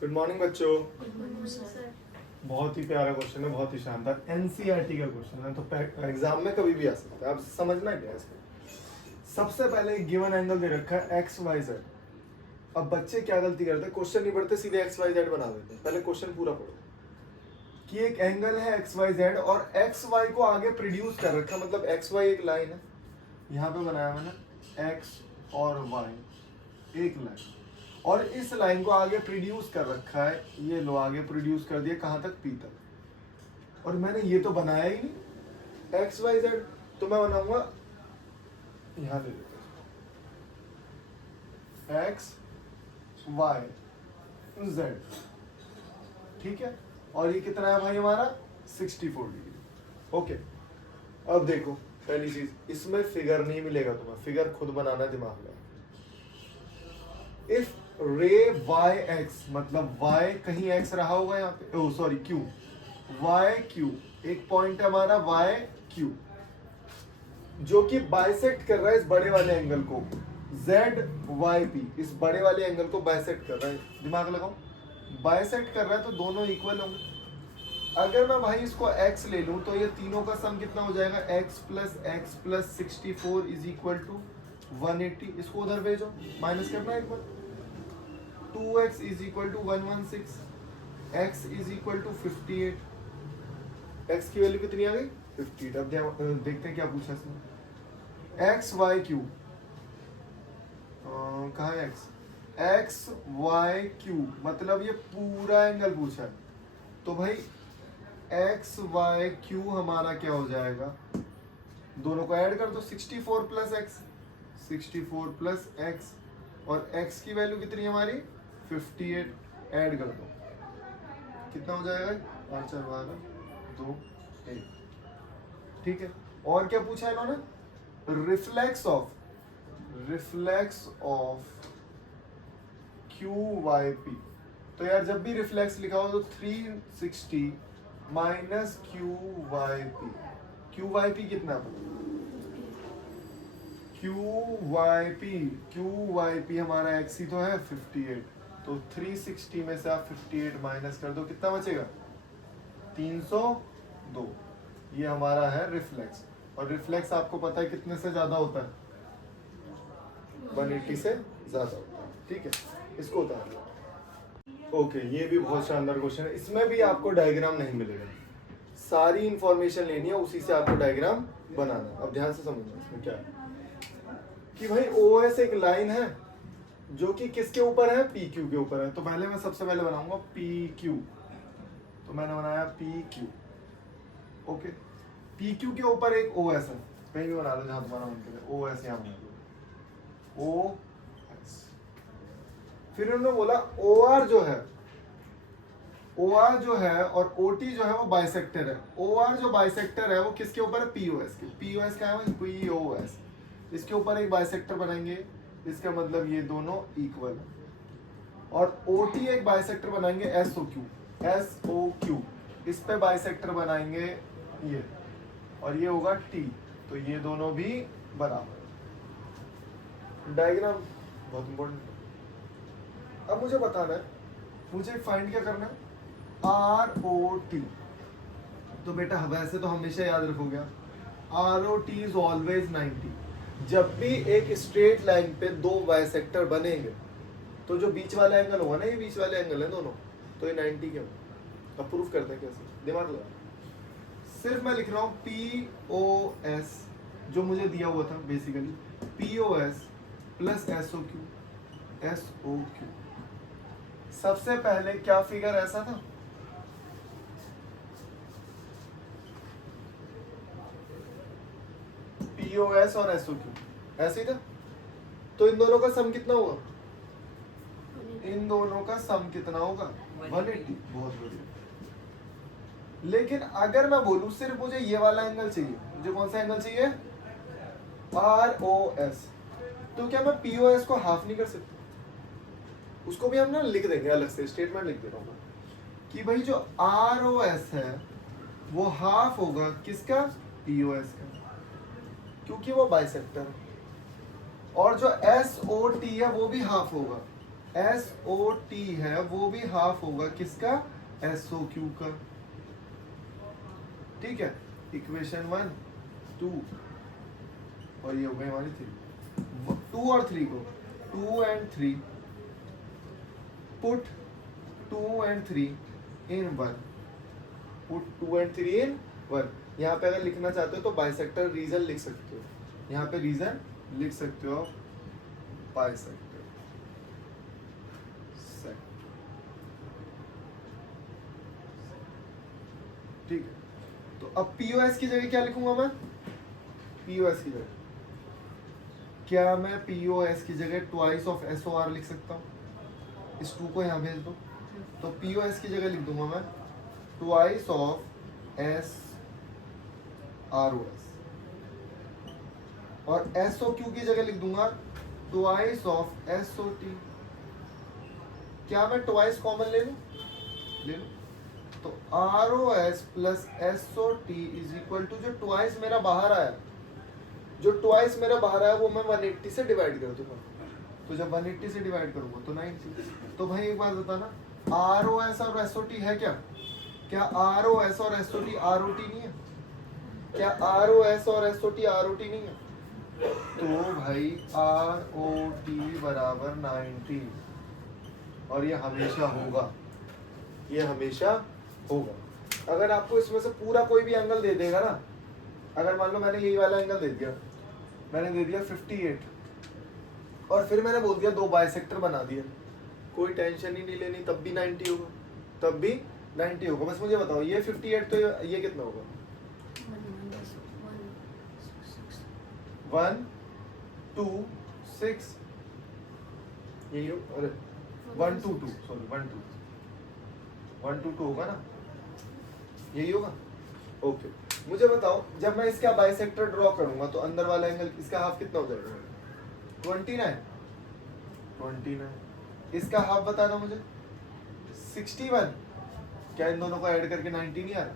Good morning बच्चों। Sir. बहुत ही प्यारा क्वेश्चन है, बहुत ही शानदार एनसीईआरटी का क्वेश्चन है, तो एग्जाम में कभी भी आ सकता है। आप समझना क्या है इसको। सबसे पहले गिवन एंगल दे रखा है एक्स वाई जेड। अब बच्चे क्या गलती करते हैं, क्वेश्चन नहीं पढ़ते सीधे एक्स वाई जेड बना देते हैं। पहले क्वेश्चन पूरा पढ़ो कि एक एंगल है एक्स वाई जेड और एक्स वाई को आगे प्रोड्यूस कर रखा है, मतलब एक्स वाई एक लाइन है, यहाँ पे बनाया मैंने एक्स और वाई एक लाइन, और इस लाइन को आगे प्रोड्यूस कर रखा है, ये लो आगे प्रोड्यूस कर दिया कहाँ तक, पी तक। और मैंने ये तो बनाया ही नहीं एक्स वाई जेड, तो मैं बनाऊंगा यहाँ ले लेते एक्स वाई जेड, ठीक है। और ये कितना है भाई हमारा 64 डिग्री। ओके, अब देखो पहली चीज, इसमें फिगर नहीं मिलेगा तुम्हें, फिगर खुद बनाना दिमाग में। इफ रे वाई एक्स, मतलब y कहीं x रहा होगा यहाँ पे, ओ सॉरी q, y q एक पॉइंट है हमारा y q, जो कि बाइसेक्ट कर रहा है इस बड़े वाले एंगल को z y p, इस बड़े वाले एंगल को बाइसेक्ट कर रहा है। दिमाग लगाओ, बाइसेक्ट कर रहा है तो दोनों इक्वल होंगे। अगर मैं भाई इसको x ले लूं तो ये तीनों का सम कितना हो जाएगा, x plus 64 is equal to 180। इसको उधर भेजो, माइनस करना है एक बार। 2x is equal to 116, x is equal to 58, x की वैल्यू कितनी आ गई 58। अब देखते हैं क्या पूछा इसमें, x y q, कहाँ है x, x y q मतलब ये पूरा एंगल पूछा है, तो भाई x y q हमारा क्या हो जाएगा, दोनों को ऐड कर दो, 64 प्लस x, और x की वैल्यू कितनी है हमारी 58, ऐड कर दो, कितना हो जाएगा 5 4 12 2 1, ठीक है। और क्या पूछा है इन्होंने, reflex of Q Y P. तो यार जब भी रिफ्लेक्स लिखा हो तो 360 माइनस क्यू वाई पी कितना, क्यू वाई पी हमारा एक्स ही तो है 58, तो 360 में से आप 58 माइनस कर दो, कितना बचेगा 302। ये हमारा है रिफ्लेक्स, और रिफ्लेक्स आपको पता है कितने से ज्यादा होता है, 180 से ज्यादा होता है, ठीक है। इसको उतार लो। ओके, ये भी बहुत शानदार क्वेश्चन है, इसमें भी आपको डायग्राम नहीं मिलेगा, सारी इंफॉर्मेशन लेनी है, उसी से आपको डायग्राम बनाना। अब ध्यान से समझना इसमें क्या है कि भाई OS एक लाइन है जो कि किसके ऊपर है, PQ के ऊपर है। तो पहले मैं सबसे पहले बनाऊंगा PQ, तो मैंने बनाया PQ, ओके। PQ के ऊपर एक OS है, कहीं भी बना लो जहां तुम्हारा मन करे, OS यहाँ बना लो, OS। फिर उन्होंने बोला OR जो है और OT जो है वो बाइसेक्टर है। OR जो बाइसेक्टर है वो किसके ऊपर है, POS के। POS क्या है, POS, इसके ऊपर एक बाइसेक्टर बनाएंगे, इसका मतलब ये दोनों इक्वल है। और OT एक बाइसेक्टर बनाएंगे SOQ, इस पे बाइसेक्टर बनाएंगे ये, और ये होगा T, तो ये दोनों भी बराबर। डायग्राम बहुत इंपॉर्टेंट है। अब मुझे बताना है, मुझे फाइंड क्या करना है, ROT। तो बेटा वैसे तो हमेशा याद रखोगे, ROT इज ऑलवेज 90। जब भी एक स्ट्रेट लाइन पे दो बाइसेक्टर बनेंगे तो जो बीच वाला एंगल होगा ना, ये बीच वाले एंगल है दोनों, तो ये 90 के होंगे। अब प्रूफ करते हैं कैसे, दिमाग लगा। सिर्फ मैं लिख रहा हूँ POS जो मुझे दिया हुआ था बेसिकली, POS प्लस SOQ। सबसे पहले क्या फिगर ऐसा था, POS और SOQ ऐसे ही था, तो इन दोनों का सम कितना होगा, इन दोनों का सम कितना होगा 180। बहुत बढ़िया। लेकिन अगर मैं बोलूं सिर्फ मुझे ये वाला एंगल चाहिए, मुझे कौन सा एंगल चाहिए, ROS, तो क्या मैं POS को हाफ नहीं कर सकता, उसको भी हम ना लिख देंगे अलग से, स्टेटमेंट लिख दे रहा हूं कि भाई जो ROS है वो हाफ होगा किसका, POS का, क्योंकि वो बाइसेक्टर है। और जो SOT है वो भी हाफ होगा, SOT है वो भी हाफ होगा किसका, SOQ का। ठीक है, इक्वेशन 1 2 और ये हो गई हमारी 3, 2 और 3 को 2 and 3 put 2 and 3 in 1, put 2 and 3 in 1। यहाँ पे अगर लिखना चाहते हो तो बाइसेक्टर रीजन लिख सकते हो, यहाँ पे रीजन लिख सकते हो बाइसेक्टर। ठीक है, तो अब POS की जगह क्या लिखूंगा मैं, POS की जगह क्या मैं POS की जगह ट्वाइस ऑफ SOR लिख सकता हूँ, इस 2 को यहाँ भेज दो, तो POS की जगह लिख दूंगा मैं ट्वाइस ऑफ SROS, और SOQ की जगह लिख दूंगा ट्वाइस ऑफ SOT। क्या मैं ट्वाइस कॉमन ले लूं, ले लूं, तो ROS plus SOT is equal to जो ट्वाइस मेरा बाहर आया, जो ट्वाइस मेरा बाहर आया वो मैं 180 से डिवाइड कर दूंगा, तो जब 180 से डिवाइड करूंगा तो 90। तो भाई एक बात बताना, ROS और SOT है क्या, क्या ROS और SOT ROT नहीं है, क्या ROS और SOT ROT नहीं है, तो भाई ROT बराबर 90, और ये हमेशा होगा, ये हमेशा होगा। अगर आपको इसमें से पूरा कोई भी एंगल दे देगा ना, अगर मान लो मैंने यही वाला एंगल दे दिया, मैंने दे दिया 58, और फिर मैंने बोल दिया 2 बाइसेक्टर बना दिया, कोई टेंशन ही नहीं लेनी, तब भी 90 होगा, तब भी 90 होगा। बस मुझे बताओ ये 58 तो ये कितना होगा, 1 2 6, यही हो, अरे 1 2 2 सॉरी 1 2 होगा ना, यही होगा। ओके, मुझे बताओ जब मैं इसका बाइसेक्टर ड्रॉ करूंगा तो अंदर वाला एंगल इसका हाफ कितना हो जाएगा, 29। इसका हाफ बताना मुझे 61। क्या इन दोनों को ऐड करके 90 नहीं आ रहा,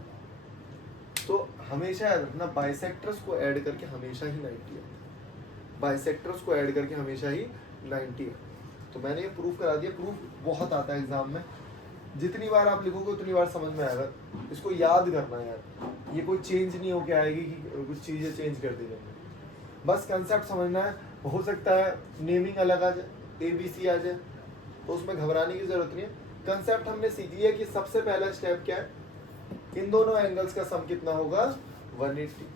तो हमेशा याद रखना बाइसेक्टर्स को ऐड करके हमेशा ही 90 आता है, बाइसेक्टर्स को ऐड करके हमेशा ही 90 आता है। तो मैंने ये प्रूफ करा दिया, प्रूफ बहुत आता है एग्जाम में, जितनी बार आप लिखोगे उतनी बार समझ में आएगा, इसको याद करना है यार, ये कोई चेंज नहीं होके आएगी कि कुछ चीजें चेंज कर दी जाएंगी, बस कंसेप्ट समझना है। हो सकता है नेमिंग अलग आ जाए, ABC आ जाए, तो उसमें घबराने की जरूरत नहीं है। कंसेप्ट हमने सीख लिया कि सबसे पहला स्टेप क्या है, इन दोनों एंगल्स का सम कितना होगा 180,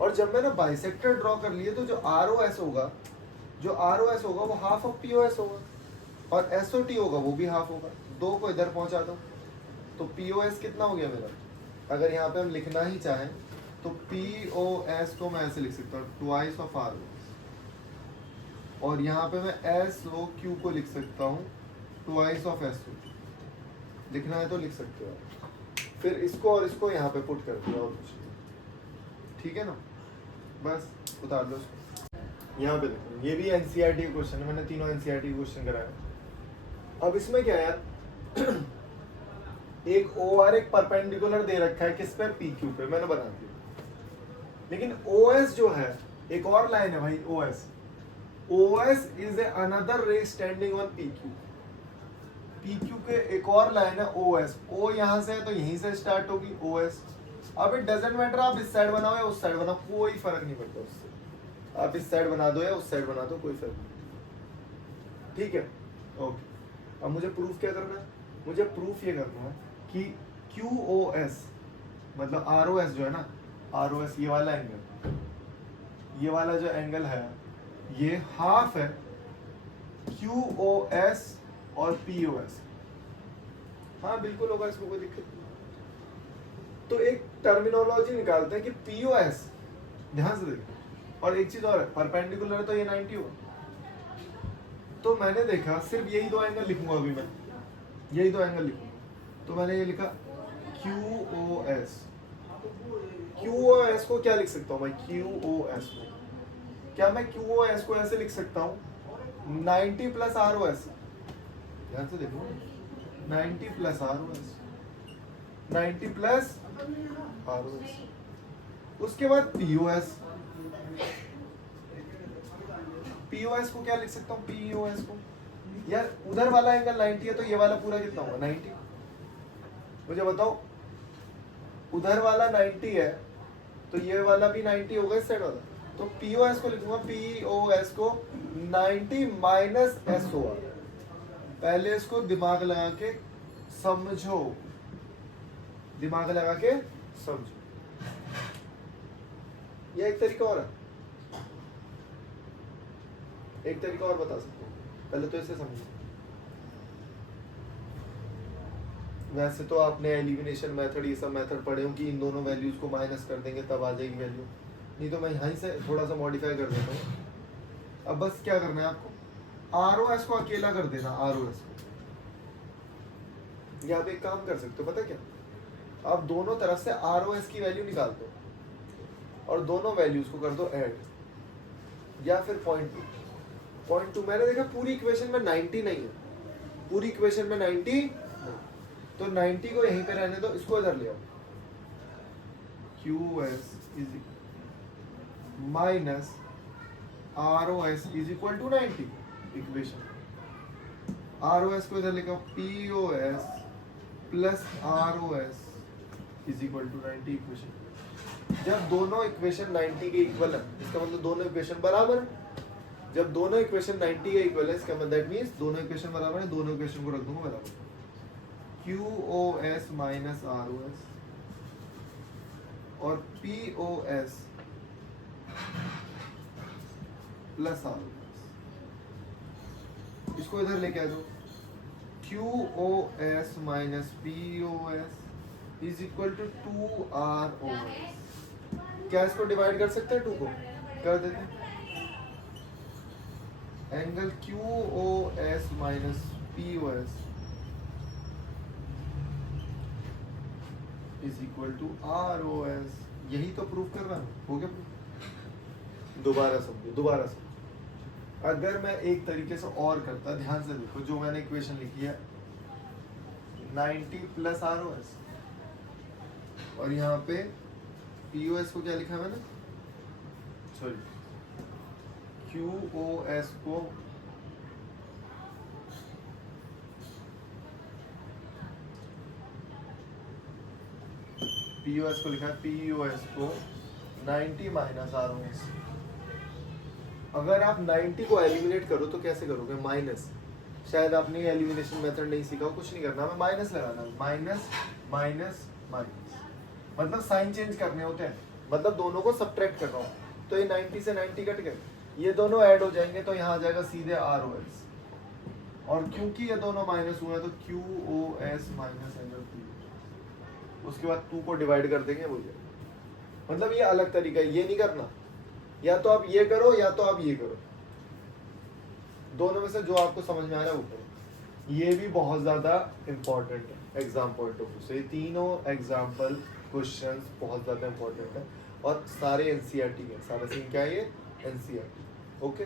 और जब मैंने बाइसेक्टर ड्रॉ कर लिए तो जो ROS होगा, जो ROS होगा वो हाफ ऑफ POS होगा, और SOT होगा वो भी हाफ होगा, 2 को इधर पहुंचा दो, तो POS कितना हो गया मेरा, अगर यहाँ पे हम लिखना ही चाहें तो POS को मैं ऐसे लिख सकता हूँ ट्वाइस ऑफ ROS, और यहाँ पे मैं SOQ को लिख सकता हूँ ट्वाइस ऑफ SOT, लिखना है तो लिख सकते हो, फिर इसको और इसको यहाँ पे पुट कर दिया, और कुछ नहीं, ठीक है ना, बस उतार दो इसको। यहाँ पे देखो ये भी NCERT क्वेश्चन है, मैंने तीनों NCERT क्वेश्चन कराया। अब इसमें क्या है यार, एक OR एक परपेंडिकुलर दे रखा है किस पे, PQ पे, मैंने बना दिया, लेकिन OS जो है एक और लाइन है भाई, OS इज ए अनदर रे स्टैंडिंग ऑन PQ के एक और लाइन है OS, O यहाँ से है तो यहीं से स्टार्ट होगी OS। अब इट डजंट मैटर आप इस साइड बनाओ या उस साइड बनाओ, कोई फर्क नहीं पड़ता उससे, आप इस साइड बना दो या उस साइड बना दो, कोई फर्क नहीं, ठीक है। ओके, अब मुझे प्रूफ क्या करना है, मुझे प्रूफ ये करना है कि QOS मतलब ROS जो है ना, ROS ये वाला एंगल, ये वाला जो एंगल है ये हाफ है QOS और POS, हाँ बिल्कुल होगा, इसमें कोई दिक्कत नहीं। तो एक टर्मिनोलॉजी निकालते हैं कि POS, ध्यान से देखो, और एक चीज और है, परपेंडिकुलर तो ये 90 होगा, तो मैंने देखा सिर्फ यही 2 एंगल लिखूंगा, अभी मैं यही 2 एंगल लिखूंगा, तो मैंने ये लिखा QOS को क्या लिख सकता हूँ भाई, QOS को क्या मैं QOS को ऐसे लिख सकता हूँ 90 प्लस ROS, ध्यान से देखो 90 प्लस ROS, 90 प्लस ROS, उसके बाद POS को क्या लिख सकता हूँ, POS को यार उधर वाला एंगल 90 है तो ये वाला पूरा कितना होगा 90। मुझे बताओ उधर वाला 90 है तो ये वाला भी 90 होगा इस साइड वाला, तो POS को लिखूंगा, POS को 90 माइनस SOR। पहले इसको दिमाग लगा के समझो, दिमाग लगा के समझो। ये एक तरीका और है, एक तरीका और बता सकते हो, पहले तो इसे समझो। वैसे तो आपने एलिमिनेशन मेथड ये सब मेथड पढ़े हो कि इन दोनों वैल्यूज को माइनस कर देंगे तब आ जाएगी वैल्यू, नहीं तो मैं यहीं से थोड़ा सा मॉडिफाई कर देता हूँ। अब बस क्या करना है आपको, ROS को अकेला कर देना, ROS को। या आप एक काम कर सकते हो, पता क्या, आप दोनों तरफ से ROS की वैल्यू निकाल दो और दोनों वैल्यूज को कर दो ऐड, या फिर 0.2 मैंने देखा पूरी इक्वेशन में 90 नहीं है, पूरी इक्वेशन में 90 तो 90 को यहीं पे रहने दो, इसको इधर ले आओ, QS is minus ROS is equal to 90 equation. ROS को इधर लिखो, POS plus ROS is equal to 90 equation. जब दोनों इक्वेशन 90 के इक्वल है इसका मतलब दोनों इक्वेशन बराबर है। जब दोनों इक्वेशन 90 के इक्वल है इसका मतलब दैट मींस दोनों इक्वेशन बराबर है, दोनों इक्वेशन को रख दूंगा बराबर। QOS माइनस ROS और POS प्लस ROS, इसको इधर लेके आ जाओ, QOS minus POS is equal to 2ROS। क्या इसको डिवाइड कर सकते हैं, 2 को कर देते हैं, angle QOS minus POS is equal to ROS। यही तो प्रूफ कर रहा हूं, हो गया प्रूफ। दोबारा समझो, दोबारा समझो। अगर मैं एक तरीके से और करता, ध्यान से देखो, जो मैंने इक्वेशन लिखी है 90 प्लस ROS और यहाँ पे POS को क्या लिखा है मैंने, सॉरी QOS को POS को लिखा है, POS को 90 माइनस ROS। अगर आप 90 को एलिमिनेट करो तो कैसे करोगे, माइनस। शायद आपने एलिमिनेशन मेथड नहीं सीखा, कुछ नहीं करना, मैं माइनस लगाना, माइनस माइनस माइनस, मतलब साइन चेंज करने होते हैं, मतलब दोनों को सब्ट्रैक्ट कर रहा हूँ, तो ये 90 से 90 कट गए, ये दोनों ऐड हो जाएंगे तो यहाँ आ जाएगा सीधे ROS, और क्योंकि ये दोनों माइनस हुआ है तो QOS माइनस एंगल P, उसके बाद 2 को डिवाइड कर देंगे, वो जाएगा। मतलब ये अलग तरीका है, ये नहीं करना, या तो आप ये करो या तो आप ये करो, दोनों में से जो आपको समझ में आ रहा है वो करो। ये भी बहुत ज़्यादा इंपॉर्टेंट है एग्जाम पॉइंट ऑफ व्यू से, ये तीनों एग्जाम्पल क्वेश्चंस बहुत ज़्यादा इंपॉर्टेंट है और सारे NCERT के, सारा सीन क्या है ये NCERT। ओके।